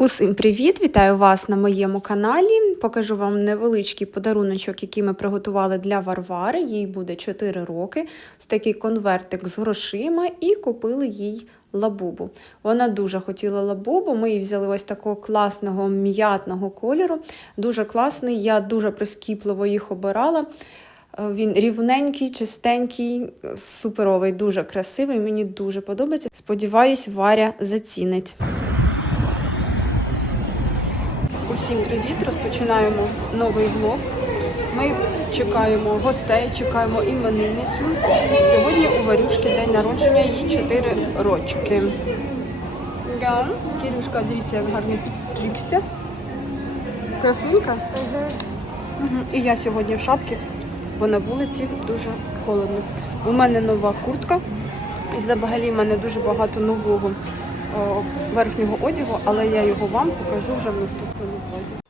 Усім привіт! Вітаю вас на моєму каналі. Покажу вам невеличкий подаруночок, який ми приготували для Варвари. Їй буде 4 роки. Ось такий конвертик з грошима і купили їй лабубу. Вона дуже хотіла лабубу. Ми її взяли ось такого класного м'ятного кольору. Дуже класний. Я дуже прискіпливо їх обирала. Е, Він рівненький, чистенький, суперовий, дуже красивий. Мені дуже подобається. Сподіваюсь, Варя зацінить. Усім привіт! Розпочинаємо новий влог. Ми чекаємо гостей, чекаємо іменинницю. Сьогодні у Варюшки день народження, їй 4 рочки. Да. Кирюшка, дивіться, як гарно підстригся. Красунька? Угу. І я сьогодні в шапці, бо на вулиці дуже холодно. У мене нова куртка. І взагалі в мене дуже багато нового верхнього одягу, але я його вам покажу вже в наступному влозі.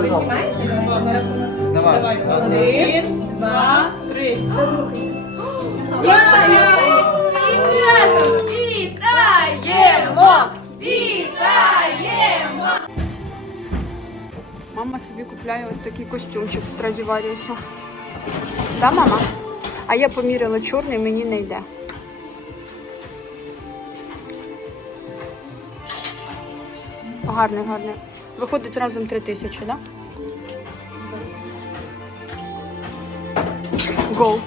Разом. Давай. Давай. Один, два, три. Разом! Вітаємо! Вітаємо! Мама собі купляє ось такий костюмчик в Страдіваріуса. Да, мама? А я поміряла чорний, мені не йде. Гарний, гарний. Виходить разом три тисячі, так? Да? Go.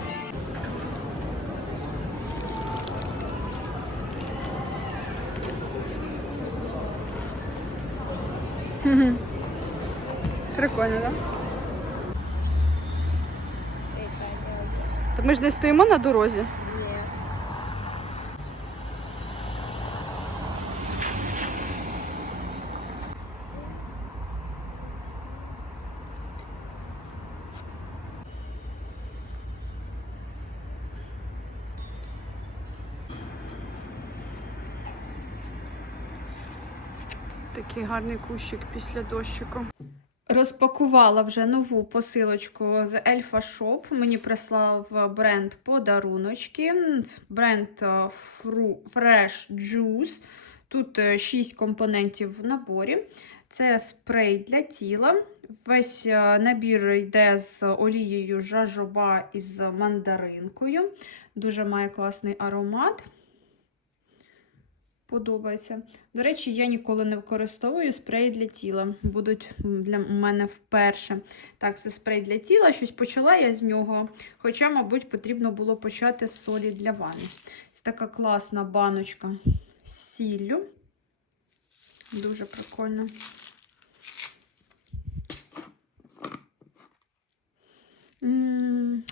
Прикольно, так? Та ми ж не стоїмо на дорозі. Такий гарний кущик після дощику. Розпакувала вже нову посилочку з Elfa Shop. Мені прислав бренд подаруночки. Бренд е, Fresh Juice. Тут 6 компонентів в наборі. Це спрей для тіла. Весь е, набір йде з олією жажоба і з мандаринкою. Дуже має класний аромат. Подобається. До речі, я ніколи не використовую спрей для тіла. Будуть для мене вперше. Так, це спрей для тіла. Щось почала я з нього. Хоча, мабуть, потрібно було почати з солі для ванни. Це така класна баночка з сіллю. Дуже прикольно. М,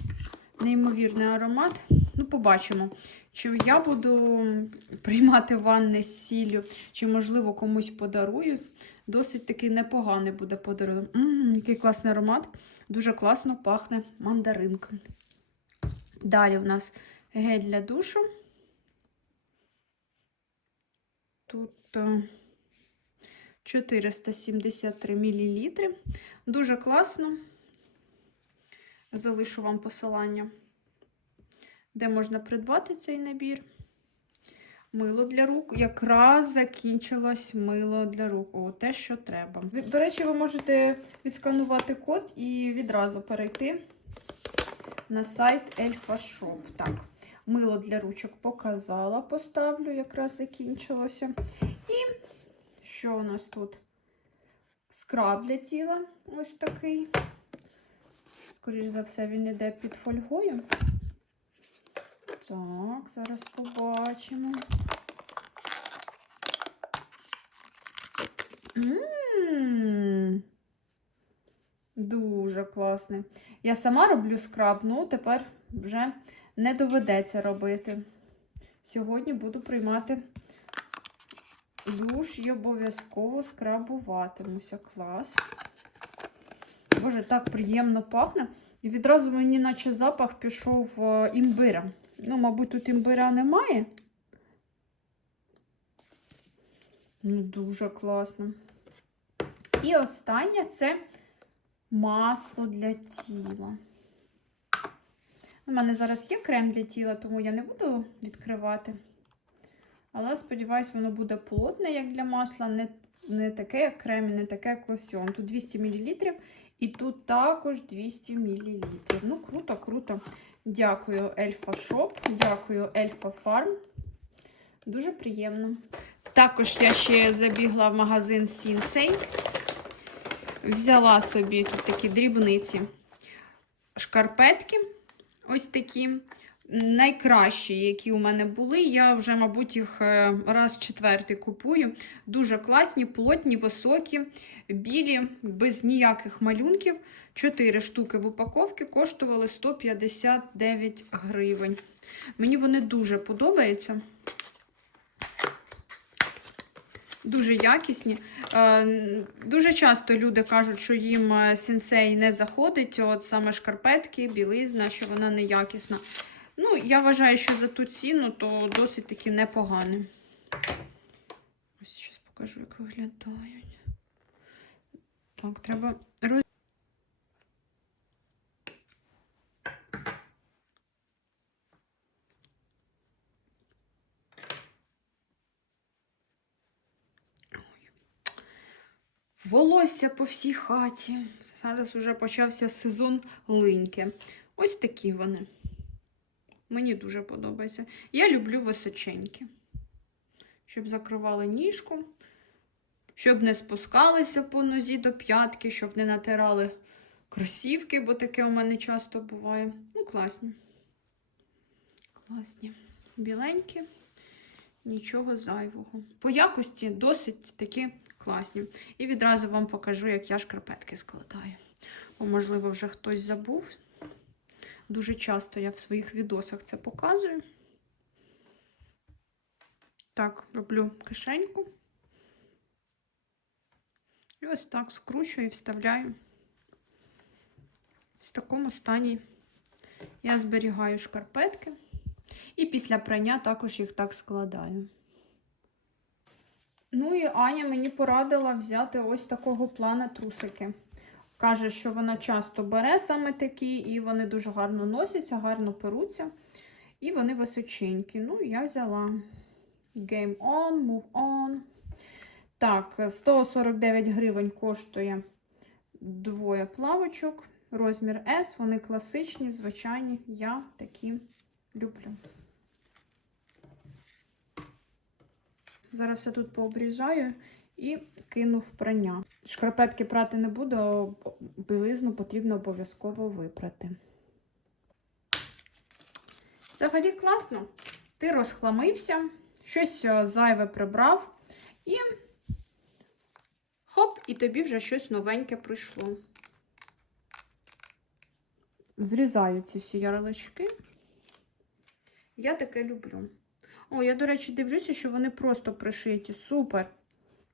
Неймовірний аромат. Ну, побачимо. Чи я буду приймати ванни з сіллю, чи, можливо, комусь подарую. Досить такий непоганий буде подарунок. Який класний аромат. Дуже класно пахне мандаринка. Далі в нас гель для душу. Тут е, 473 мл. Дуже класно. Залишу вам посилання де можна придбати цей набір. Мило для рук. Якраз закінчилось мило для рук. О, те, що треба. До речі, ви можете відсканувати код і відразу перейти на сайт Elfa. Так, мило для ручок показала, поставлю, якраз закінчилося. І що у нас тут? Скраб для тіла. Ось такий. Скоріше за все, він йде під фольгою. Так, зараз побачимо. Дуже класний. Я сама роблю скраб, ну тепер вже не доведеться робити. Сьогодні буду приймати душ і обов'язково скрабуватимуся. Клас. Боже, так приємно пахне. І відразу мені наче запах пішов е, імбиря. Ну, мабуть, тут імбиря немає. Ну, дуже класно. І останнє це масло для тіла. У мене зараз є крем для тіла, тому я не буду відкривати. Але сподіваюсь, воно буде плотне, як для масла, не, не таке, як крем, і не таке, як лосьон. Тут 200 мл, і тут також 200 мл. Ну, круто, круто. Дякую, Ельфа Шоп, дякую, Ельфа Фарм. Дуже приємно. Також я ще забігла в магазин Сінсей. Взяла собі тут такі дрібниці шкарпетки. Ось такі. Найкращі, які у мене були. Я вже, мабуть, їх е, раз четвертий купую. Дуже класні, плотні, високі, білі, без ніяких малюнків. Чотири штуки в упаковці коштували 159 гривень. Мені вони дуже подобаються. Дуже якісні. Е, Дуже часто люди кажуть, що їм е, сенсей не заходить, от саме шкарпетки, білизна, що вона неякісна. Ну, я вважаю, що за ту ціну то досить таки непогано. Ось зараз покажу, як виглядають. Так, треба роз... Волосся по всій хаті. Зараз вже почався сезон линьки. Ось такі вони. Мені дуже подобається. Я люблю височенькі. Щоб закривали ніжку, щоб не спускалися по нозі до п'ятки, щоб не натирали кросівки, бо таке у мене часто буває. Ну, класні. Класні. Біленькі, нічого зайвого. По якості досить таки класні. І відразу вам покажу, як я шкарпетки складаю. Бо, можливо, вже хтось забув. Дуже часто я в своїх відосах це показую. Так, роблю кишеньку. І ось так скручую і вставляю. В такому стані я зберігаю шкарпетки. І після прання також їх так складаю. Ну і Аня мені порадила взяти ось такого плана трусики. Каже, що вона часто бере саме такі, і вони дуже гарно носяться, гарно перуться. І вони височенькі. Ну, я взяла Game On, Move On. Так, 149 гривень коштує двоє плавочок. Розмір S, вони класичні, звичайні. Я такі люблю. Зараз все тут пообрізаю і кину в прання. Шкарпетки прати не буду, а білизну потрібно обов'язково випрати. Взагалі класно. Ти розхламився, щось е, зайве прибрав, і хоп, і тобі вже щось новеньке прийшло. Зрізаю ці всі ярлички. Я таке люблю. О, я, до речі, дивлюся, що вони просто пришиті. Супер.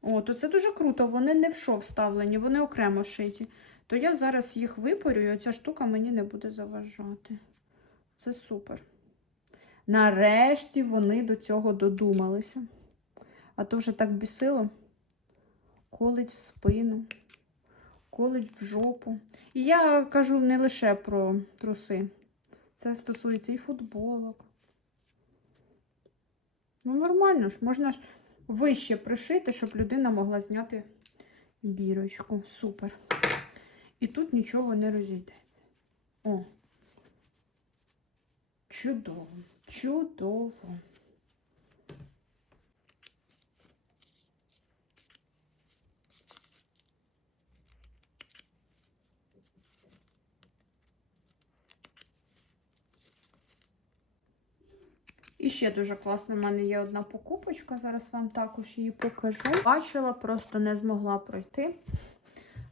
О, то це дуже круто. Вони не в шов вставлені, вони окремо шиті. То я зараз їх випарю, і оця штука мені не буде заважати. Це супер. Нарешті вони до цього додумалися. А то вже так бісило. Колить в спину, колить в жопу. І я кажу не лише про труси. Це стосується і футболок. Ну, нормально ж, можна ж вище пришити, щоб людина могла зняти бірочку. Супер. І тут нічого не розійдеться. О. Чудово, чудово. І ще дуже класно, в мене є одна покупочка, зараз вам також її покажу. Бачила, просто не змогла пройти.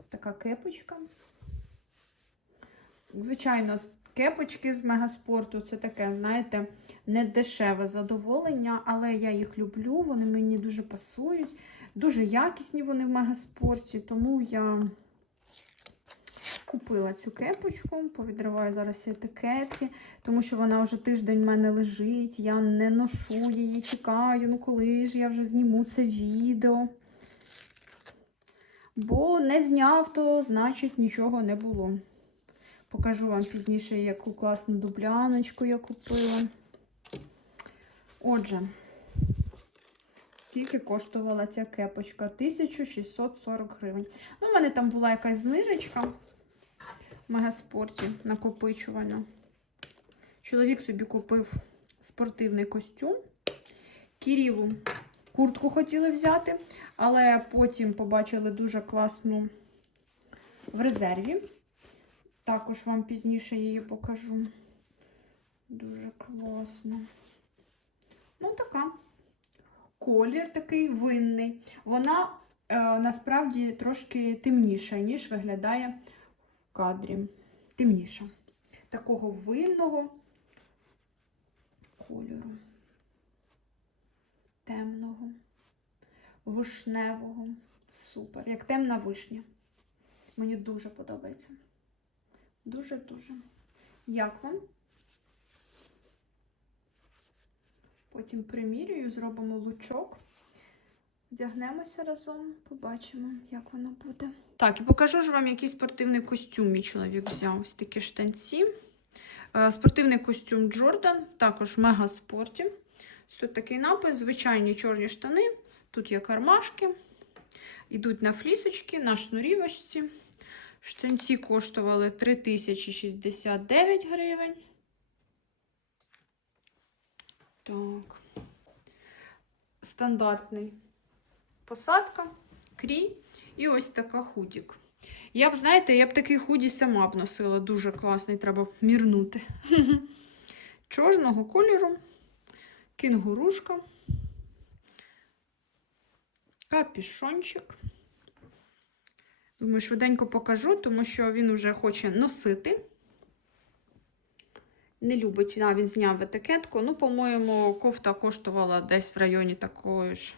Така кепочка. Звичайно, кепочки з мегаспорту це таке, знаєте, не дешеве задоволення, але я їх люблю, вони мені дуже пасують. Дуже якісні вони в мегаспорті, тому я купила цю кепочку, повідриваю зараз етикетки, тому що вона вже тиждень в мене лежить, я не ношу її, чекаю, ну коли ж я вже зніму це відео. Бо не зняв, то значить нічого не було. Покажу вам пізніше, яку класну дубляночку я купила. Отже, скільки коштувала ця кепочка? 1640 гривень. Ну, у мене там була якась знижечка в мегаспорті накопичувана. Чоловік собі купив спортивний костюм. Кірілу куртку хотіли взяти, але потім побачили дуже класну в резерві. Також вам пізніше її покажу. Дуже класно. Ну, така. Колір такий винний. Вона е, насправді трошки темніша, ніж виглядає кадрі. Темніша. Такого винного кольору. Темного, вишневого. Супер. Як темна вишня. Мені дуже подобається. Дуже-дуже. Як вам? Потім примірюю, зробимо лучок. Вдягнемося разом, побачимо, як воно буде. Так, і покажу ж вам, який спортивний костюм мій чоловік взяв. Ось такі штанці. Е, Спортивний костюм Джордан, також в мегаспорті. Ось тут такий напис, звичайні чорні штани. Тут є кармашки. Йдуть на флісочки, на шнурівочці. Штанці коштували 3069 гривень. Так. Стандартний посадка, крій і ось така худік. Я б, знаєте, я б такий худі сама б носила. Дуже класний, треба мірнути. Чорного кольору, кінгурушка, капішончик. Думаю, швиденько покажу, тому що він вже хоче носити. Не любить, а він зняв етикетку. Ну, по-моєму, кофта коштувала десь в районі такої ж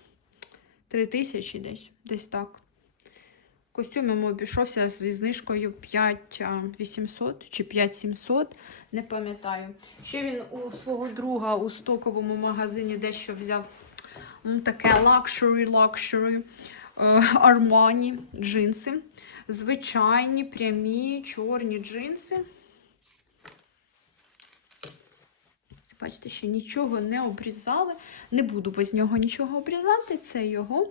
3 тисячі десь, десь так. Костюм йому обійшовся зі знижкою 5800 чи 5700, не пам'ятаю. Ще він у свого друга у стоковому магазині дещо взяв таке е, Armani джинси. Звичайні, прямі, чорні джинси. Бачите, ще нічого не обрізали. Не буду без нього нічого обрізати. Це його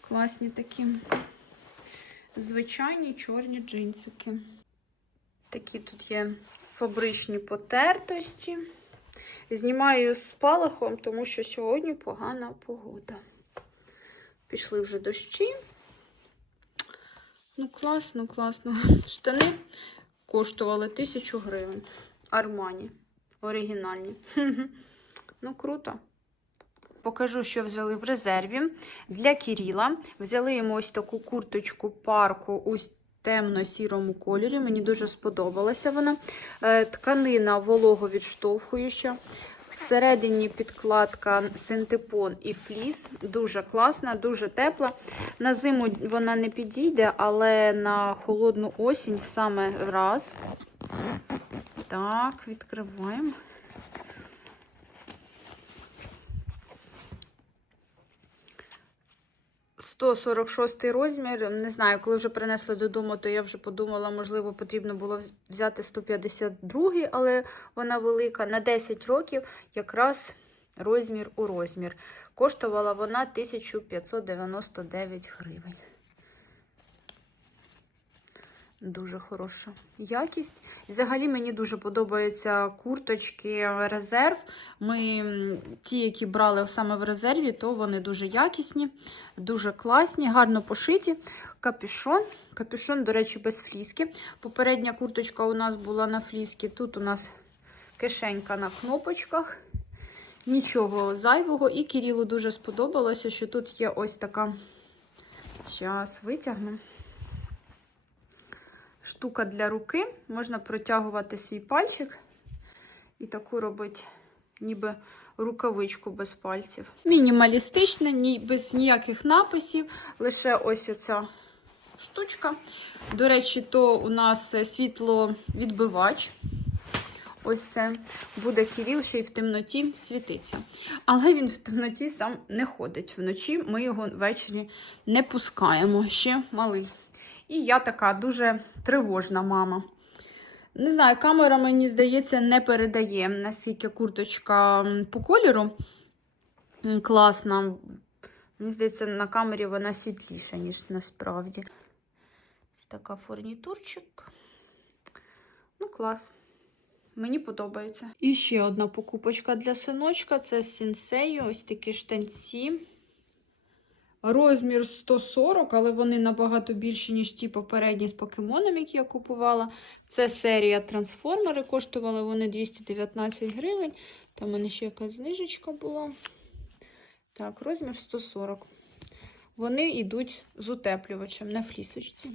класні такі звичайні чорні джинсики. Такі тут є фабричні потертості. Знімаю з палахом, тому що сьогодні погана погода. Пішли вже дощі. Ну, класно, класно. Штани коштували тисячу гривень. Армані. Оригінальні. Ну, круто. Покажу, що взяли в резерві. Для Кіріла взяли йому ось таку курточку парку у темно-сірому кольорі. Мені дуже сподобалася вона. Е, Тканина вологовідштовхуюча. Всередині підкладка синтепон і фліс. Дуже класна, дуже тепла. На зиму вона не підійде, але на холодну осінь саме раз. Так, відкриваємо. – 146 розмір. Не знаю, коли вже принесли додому, то я вже подумала, можливо, потрібно було взяти 152-й, але вона велика. На 10 років якраз розмір у розмір. Коштувала вона 1599 гривень. Дуже хороша якість. Взагалі мені дуже подобаються курточки резерв. Ми ті, які брали саме в резерві, то вони дуже якісні, дуже класні, гарно пошиті. Капюшон. Капюшон, до речі, без фліски. Попередня курточка у нас була на фліскі. Тут у нас кишенька на кнопочках. Нічого зайвого. І Кирилу дуже сподобалося, що тут є ось така. Зараз витягну штука для руки. Можна протягувати свій пальчик і таку робити ніби рукавичку без пальців. Мінімалістичне, ні, без ніяких написів, лише ось оця штучка. До речі, то у нас світловідбивач. Ось це буде Кирил, ще й в темноті світиться. Але він в темноті сам не ходить. Вночі ми його ввечері не пускаємо, ще малий. І я така дуже тривожна мама. Не знаю, камера, мені здається, не передає, наскільки курточка по кольору класна. Мені здається, на камері вона світліша, ніж насправді. Ось така фурнітурчик. Ну, клас. Мені подобається. І ще одна покупочка для синочка це сінсею. Ось такі штанці. Розмір 140, але вони набагато більші, ніж ті попередні з покемоном, які я купувала. Це серія трансформери. Коштували вони 219 гривень. Там у мене ще якась знижечка була. Так, розмір 140. Вони йдуть з утеплювачем на флісочці.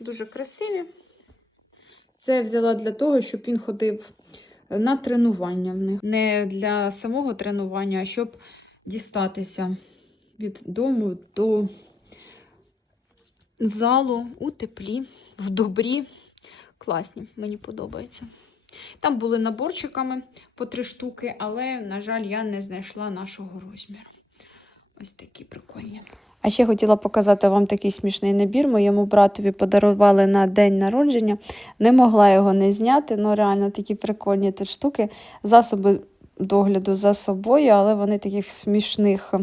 Дуже красиві. Це я взяла для того, щоб він ходив на тренування в них. Не для самого тренування, а щоб дістатися від дому до залу у теплі, в добрі. Класні, мені подобається. Там були наборчиками по три штуки, але, на жаль, я не знайшла нашого розміру. Ось такі прикольні. А ще хотіла показати вам такий смішний набір. Моєму братові подарували на день народження. Не могла його не зняти. Ну, реально такі прикольні тут штуки. Засоби догляду за собою, але вони таких смішних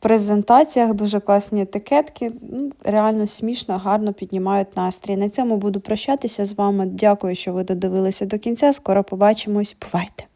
презентаціях, дуже класні етикетки. Ну, Реально смішно, гарно піднімають настрій. На цьому буду прощатися з вами. Дякую, що ви додивилися до кінця. Скоро побачимось. Бувайте!